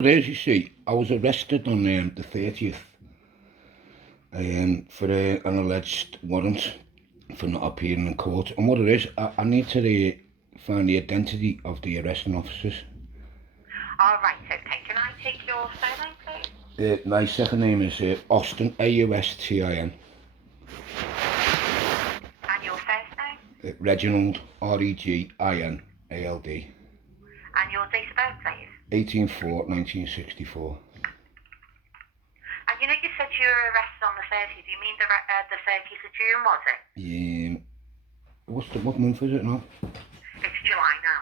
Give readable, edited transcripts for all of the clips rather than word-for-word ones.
As you see, I was arrested on the 30th for an alleged warrant for not appearing in court. And what it is, I need to find the identity of the arresting officers. All right, okay. Can I take your surname, please? My second name is Austin, Austin. And your first name? Reginald, Reginald. And your date of birth, please? 18/4/1964. And you know you said you were arrested on the 30th. Do you mean the 30th of June, was it? What month is it now? It's July now.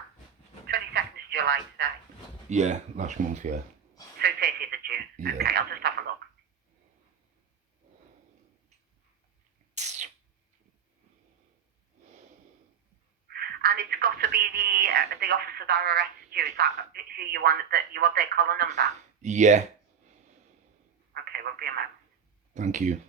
22nd is July today. Yeah, last month, yeah. So 30th of June. Yeah. Okay, I'll just have a look. And it's got to be the officer that arrested you. Is that who you want? You want their collar number? Yeah. Okay, won't be a moment. Thank you.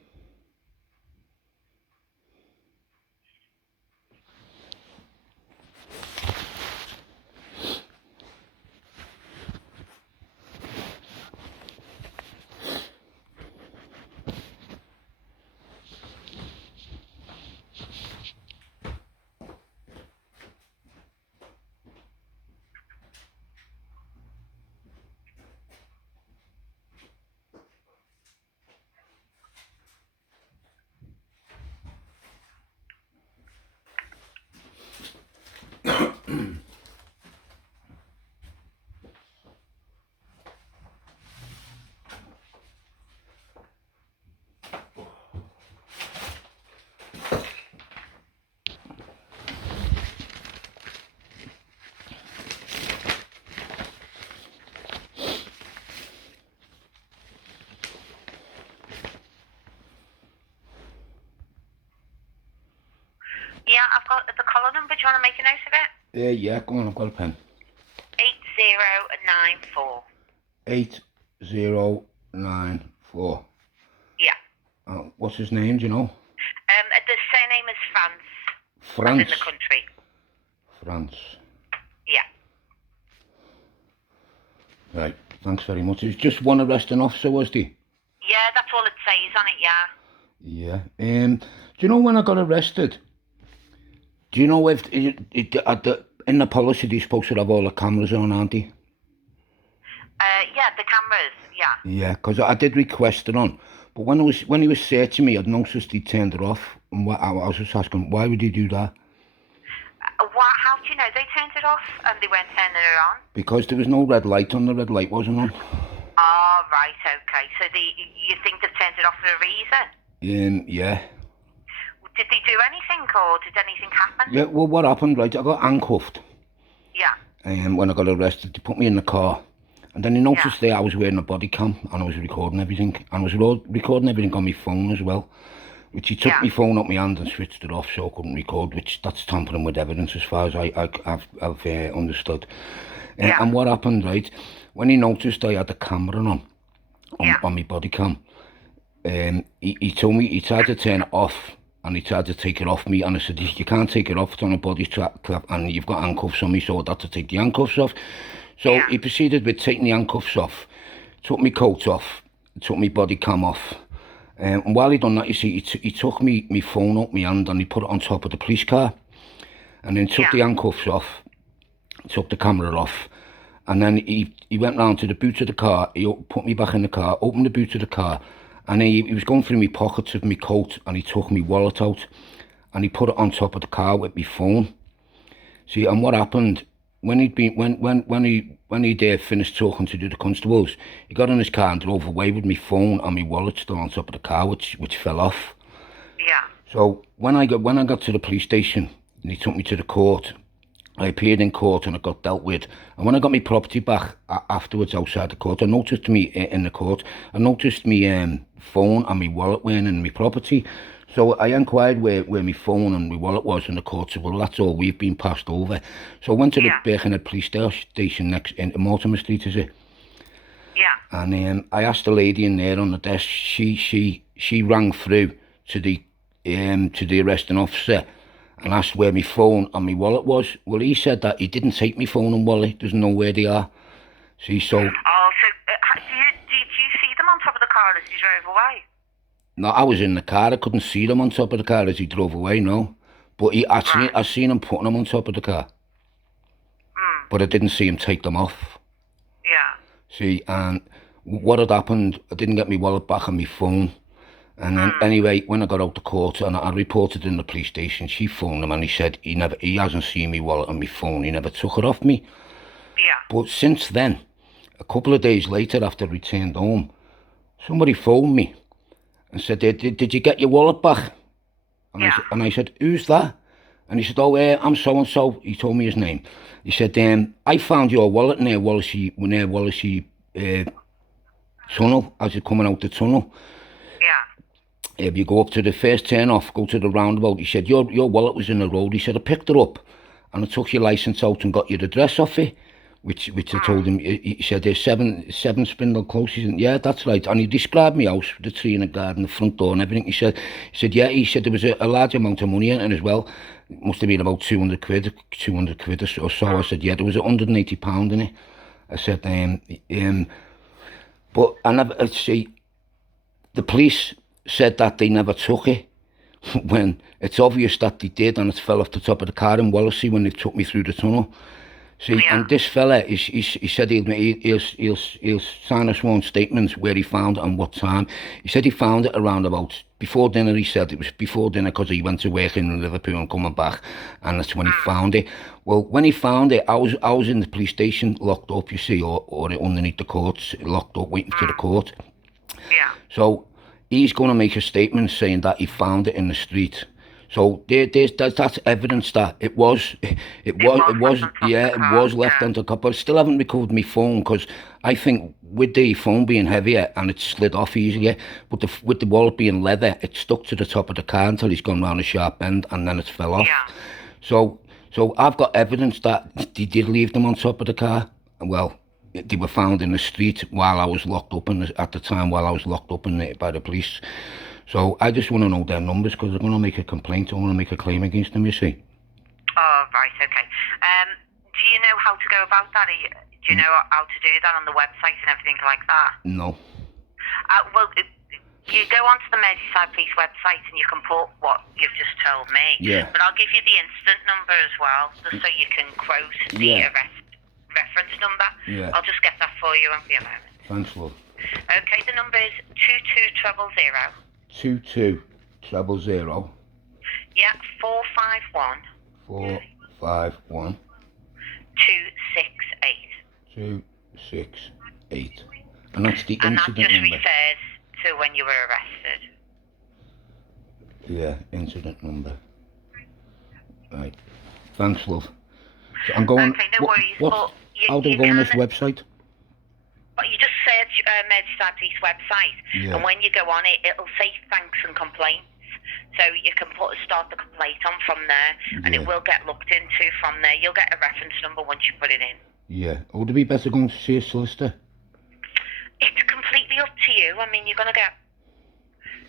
Yeah, I've got the collar number. Do you want to make a note of it? Yeah, go on, I've got a pen. 8094. 8094. Yeah. What's his name, do you know? The surname is France. France. As in the country. France. Yeah. Right, thanks very much. It was just one arresting officer, was there? Yeah, that's all it says on it, yeah. Yeah. Do you know when I got arrested? Do you know if in the policy they're supposed to have all the cameras on, aren't they? Yeah, the cameras, yeah. Yeah, because I did request it on, but when he was searching me, I'd noticed he turned it off, and I was just asking, why would he do that? How do you know they turned it off and they weren't turning it on? Because there was no red light on. The red light wasn't on. Oh, right, okay. So you think they've turned it off for a reason? Yeah. Did they do anything, or did anything happen? Yeah, well, what happened, right, I got handcuffed. Yeah. When I got arrested, they put me in the car. And then they noticed there I was wearing a body cam, and I was recording everything. And I was recording everything on my phone as well. Which he took my phone out my hand and switched it off so I couldn't record, which that's tampering with evidence as far as I've understood. And what happened, right, when he noticed I had the camera on my body cam, he told me, he tried to turn it off, and he tried to take it off me, and I said, you can't take it off, it's on a body strap, and you've got handcuffs on me, so I'd have to take the handcuffs off. So he proceeded with taking the handcuffs off, took my coat off, took my body cam off. And while he done that, you see, he took me phone out my hand and he put it on top of the police car, and then took the handcuffs off, took the camera off, and then he went round to the boot of the car. He put me back in the car, opened the boot of the car, and he was going through my pockets of my coat, and he took my wallet out, and he put it on top of the car with my phone. See, and what happened? When he finished talking to the constables, he got in his car and drove away with my phone and my wallet still on top of the car, which fell off. Yeah. So when I got to the police station and he took me to the court, I appeared in court and I got dealt with. And when I got my property back afterwards outside the court, I noticed me in the court. I noticed my phone and my wallet weren't in my property. So I inquired where my phone and my wallet was, and the court said, well, that's all, we've been passed over. So I went to the Birkenhead police station next in Mortimer Street, is it? Yeah. And I asked the lady in there on the desk, she rang through to the arresting officer and asked where my phone and my wallet was. Well, he said that he didn't take my phone and wallet, doesn't know where they are. See, so... Oh, so car as he drove away? No, I was in the car. I couldn't see them on top of the car as he drove away, no. But I seen him putting them on top of the car. But I didn't see him take them off. Yeah. See, and what had happened, I didn't get my wallet back on my phone. And then anyway, when I got out to court and I reported in the police station, she phoned him and he said he hasn't seen my wallet on my phone. He never took it off me. Yeah. But since then, a couple of days later after I returned home, somebody phoned me and said, did you get your wallet back? And, I said, who's that? And he said, oh, I'm so-and-so. He told me his name. He said, I found your wallet near Wallasey tunnel, as you're coming out the tunnel. Yeah. If you go up to the first turn off, go to the roundabout. He said, your wallet was in the road. He said, I picked it up and I took your licence out and got your address off it, which I told him. He said, there's 7 Spindle Close. He said, yeah, that's right. And he described my house, the tree in the garden, the front door and everything. He said, yeah, there was a large amount of money in it as well. It must have been about 200 quid or so. I said, yeah, there was £180 in it. I said, but I never, see, the police said that they never took it when it's obvious that they did, and it fell off the top of the car in Wallasey when they took me through the tunnel. See, and this fella, he said he'll sign a sworn statement where he found it and what time. He said he found it around about before dinner. He said it was before dinner because he went to work in Liverpool and coming back, and that's when he found it. Well, when he found it, I was in the police station locked up, you see, or underneath the courts, locked up waiting for the court. Yeah. So he's going to make a statement saying that he found it in the street. So that's evidence that it was left on the car. But I still haven't recovered my phone because I think with the phone being heavier and it slid off easier, but with the wallet being leather, it stuck to the top of the car until he's gone round a sharp bend and then it fell off. Yeah. So I've got evidence that they did leave them on top of the car. Well, they were found in the street while I was locked up by the police. So I just want to know their numbers because I'm going to make a complaint. I want to make a claim against them, you see. Oh, right, okay. Do you know how to go about that? Do you know how to do that on the website and everything like that? No. Well, you go onto the Merseyside Police website and you can put what you've just told me. Yeah. But I'll give you the incident number as well, just so you can quote the reference number. Yeah. I'll just get that for you in a moment. Thanks, love. Okay, the number is 22000. 22000. Yeah, 451. 451. 268. 268. And that's the and incident that just number. refers to when you were arrested. Yeah, incident number. Right. Thanks, love. So I'm going. Okay, no worries. How do I go on this website? But you just search Merseyside Police website, and when you go on it, it'll say thanks and complaints. So you can start the complaint on from there, and it will get looked into from there. You'll get a reference number once you put it in. Yeah. Would it be better going to see a solicitor? It's completely up to you. I mean, you're going to get...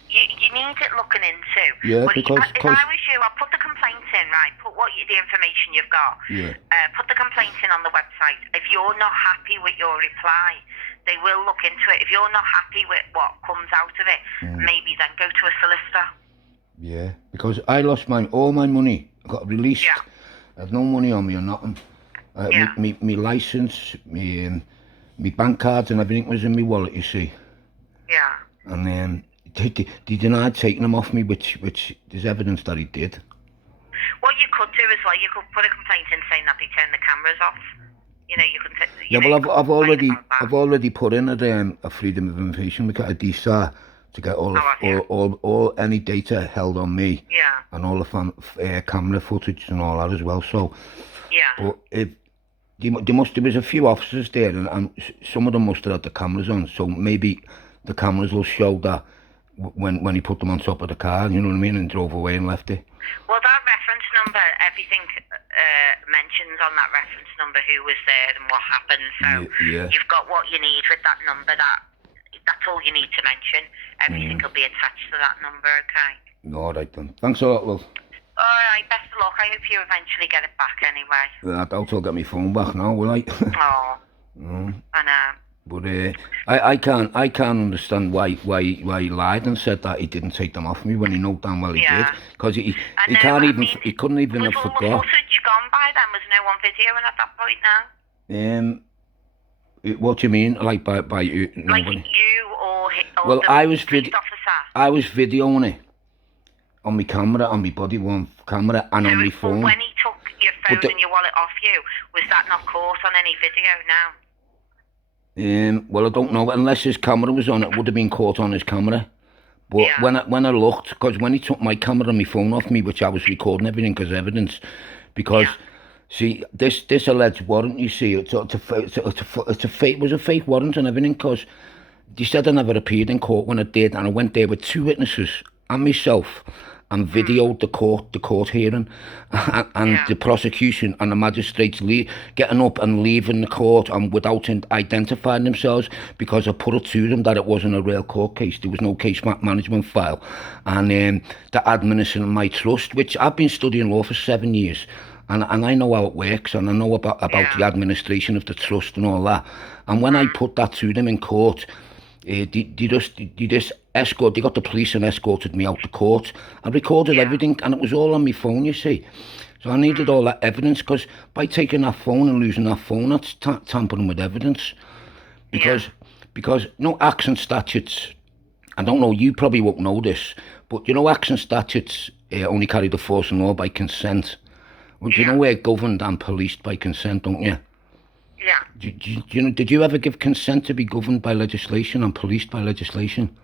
You need it looking into. Yeah, but because... If I was you, I'd put the complaint in, right? Put the information you've got. Yeah. Put the complaint in on the website. If you're not happy with your reply, they will look into it. If you're not happy with what comes out of it, maybe then go to a solicitor. Yeah, because I lost all my money. I got released. Yeah. I had no money on me or nothing. Me licence, me bank cards and everything was in my wallet, you see. Yeah. And they denied taking them off me, which there's evidence that he did. What you could do as well, you could put a complaint in saying that they turned the cameras off. You know, you can... I've already put in a freedom of information request, a DSAR, to get all any data held on me. Yeah. And all the camera footage and all that as well. So. Yeah. But there was a few officers there, and some of them must have had the cameras on. So maybe the cameras will show that when he put them on top of the car, you know what I mean, and drove away and left it. Well, that reference number, everything mentions on that reference number who was there and what happened. So you've got what you need with that number. That's all you need to mention. Everything will be attached to that number, okay? All right then. Thanks a lot, love. All right, best of luck. I hope you eventually get it back anyway. I doubt I'll get my phone back now, will I? Oh. I know. But I can't understand why he lied and said that he didn't take them off me when he know damn well he did. Because he can't even, he couldn't even have forgot. Was all the footage gone by then? Was no one videoing at that point now? What do you mean? Like by nobody? Like you or well, the police officer? I was videoing it on my camera, on my body worn camera, and on my phone. When he took your phone and your wallet off you, was that not caught on any video now? Well, I don't know. Unless his camera was on, it would have been caught on his camera. But when I looked, because when he took my camera and my phone off me, which I was recording everything as evidence, because see this alleged warrant, you see, it was a fake warrant and everything, because they said I never appeared in court when I did, and I went there with 2 witnesses and myself, and videoed the court hearing, and the prosecution and the magistrates getting up and leaving the court and without identifying themselves, because I put it to them that it wasn't a real court case. There was no case management file, and the administering my trust, which I've been studying law for 7 years, and I know how it works, and I know about the administration of the trust and all that. And when I put that to them in court, they just escort. They got the police and escorted me out the court. I recorded everything, and it was all on my phone, you see. So I needed all that evidence, because by taking that phone and losing that phone, that's tampering with evidence. Because acts and statutes, I don't know, you probably won't know this, but acts and statutes only carry the force of law by consent. Well, you know we're governed and policed by consent, don't you? Yeah. Did you ever give consent to be governed by legislation and policed by legislation?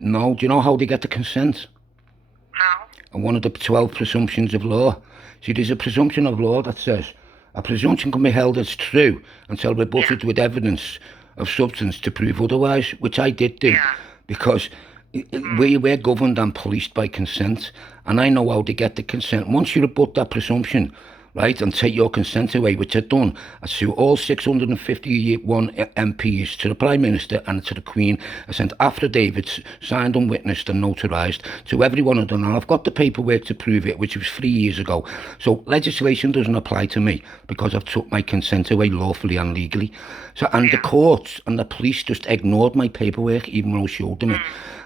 No. No. Do you know how they get the consent? How? And one of the 12 presumptions of law. See, there's a presumption of law that says a presumption can be held as true until rebutted with evidence of substance to prove otherwise, which I did do, because we're governed and policed by consent, and I know how to get the consent. Once you rebut that presumption, right, and take your consent away, which I've done, I sue all 651 MPs, to the Prime Minister and to the Queen. I sent affidavits, signed, unwitnessed and notarised, to every one of them. And I've got the paperwork to prove it, which was 3 years ago. So legislation doesn't apply to me, because I've took my consent away lawfully and legally. So, and the courts and the police just ignored my paperwork, even though I showed them it.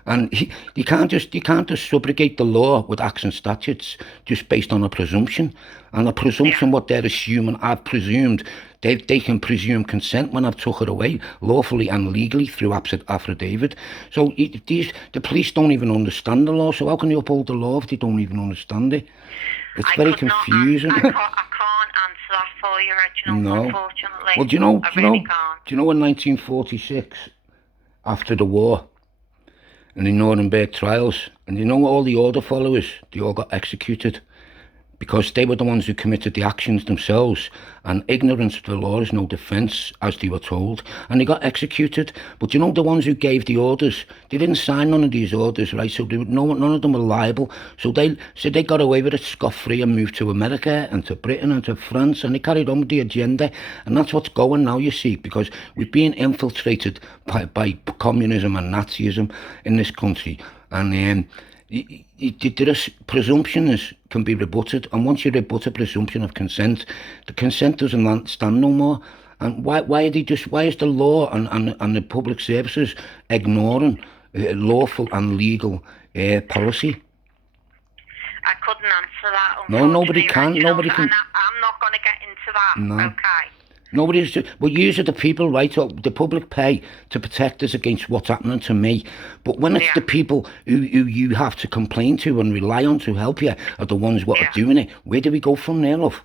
And you can't just subrogate the law with acts and statutes just based on a presumption. And a presumption, what they're assuming, I've presumed, they can presume consent when I've took it away lawfully and legally through affidavit. So the police don't even understand the law. So how can you uphold the law if they don't even understand it? It's very confusing. I can't answer that for you, Reginald, unfortunately. Well, do you know in 1946, after the war, in the Nuremberg trials, and all the order followers, they all got executed, because they were the ones who committed the actions themselves, and ignorance of the law is no defence, as they were told, and they got executed. But the ones who gave the orders, they didn't sign none of these orders, right? So none of them were liable. So they got away with it scot-free and moved to America and to Britain and to France, and they carried on with the agenda. And that's what's going now, you see, because we've been infiltrated by communism and Nazism in this country. And presumptions can be rebutted, and once you rebut a presumption of consent, the consent doesn't stand no more. And why is the law and the public services ignoring lawful and legal policy? I couldn't answer that. No, nobody can. Nobody can. And I'm not going to get into that. No. Okay. Nobody's. Well, you are the people, right? So the public pay to protect us against what's happening to me. But when it's the people who you have to complain to and rely on to help you are the ones what are doing it, where do we go from there, love?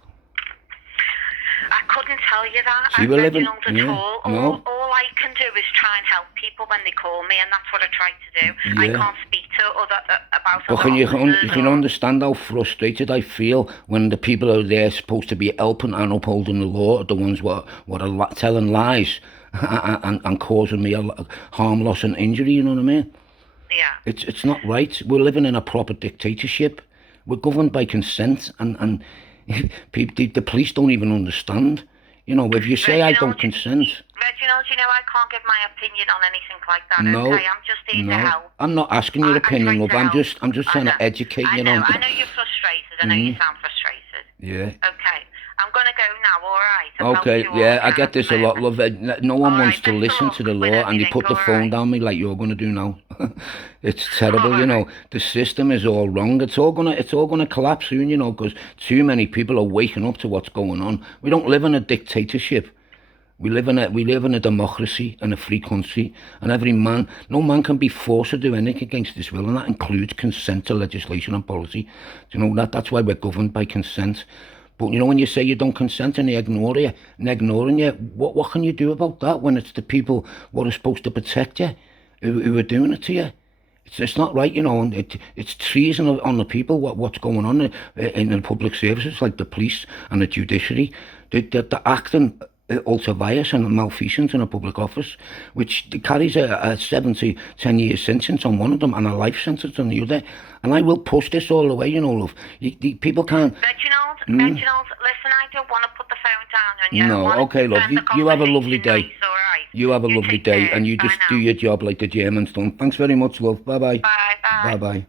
I couldn't tell you that. See, we're living. All I can do is try and help people when they call me, and that's what I try to do. I can't speak to about. But you can understand how frustrated I feel when the people who are there supposed to be helping and upholding the law are the ones what are telling lies and causing me harm, loss, and injury. You know what I mean? Yeah. It's not right. We're living in a proper dictatorship. We're governed by consent, and the police don't even understand. If you say I don't consent. Reginald, I can't give my opinion on anything like that. No, okay, I'm just here to help. I'm not asking your opinion, love. I'm just trying to educate you. I know you're frustrated. I know you sound frustrated. Yeah. Okay. I'm going to go now, all right? Okay, yeah, I get this a lot, love. No one wants to listen to the law, and you put the phone down me like you're going to do now. It's terrible, you know. The system is all wrong. It's all gonna collapse soon, you know, because too many people are waking up to what's going on. We don't live in a dictatorship. We live in a democracy and a free country, and no man can be forced to do anything against his will, and that includes consent to legislation and policy. Do you know that? That's why we're governed by consent. But you know, when you say you don't consent and they ignore you and ignoring you, what can you do about that when it's the people what are supposed to protect you who are doing it to you? It's not right, you know. And it's treason on the people. What's going on in the public services like the police and the judiciary? They're acting ultra vires and malfeasance in a public office, which carries a 7 to 10 year sentence on one of them and a life sentence on the other. And I will push this all the way, you know, love. People can't. Reginald, listen, I don't want to put the phone down on you. No, okay, love. You have a lovely day. Nice, all right. You have a lovely day, and you just do your job like the Germans done. Thanks very much, love. Bye bye. Bye bye. Bye bye.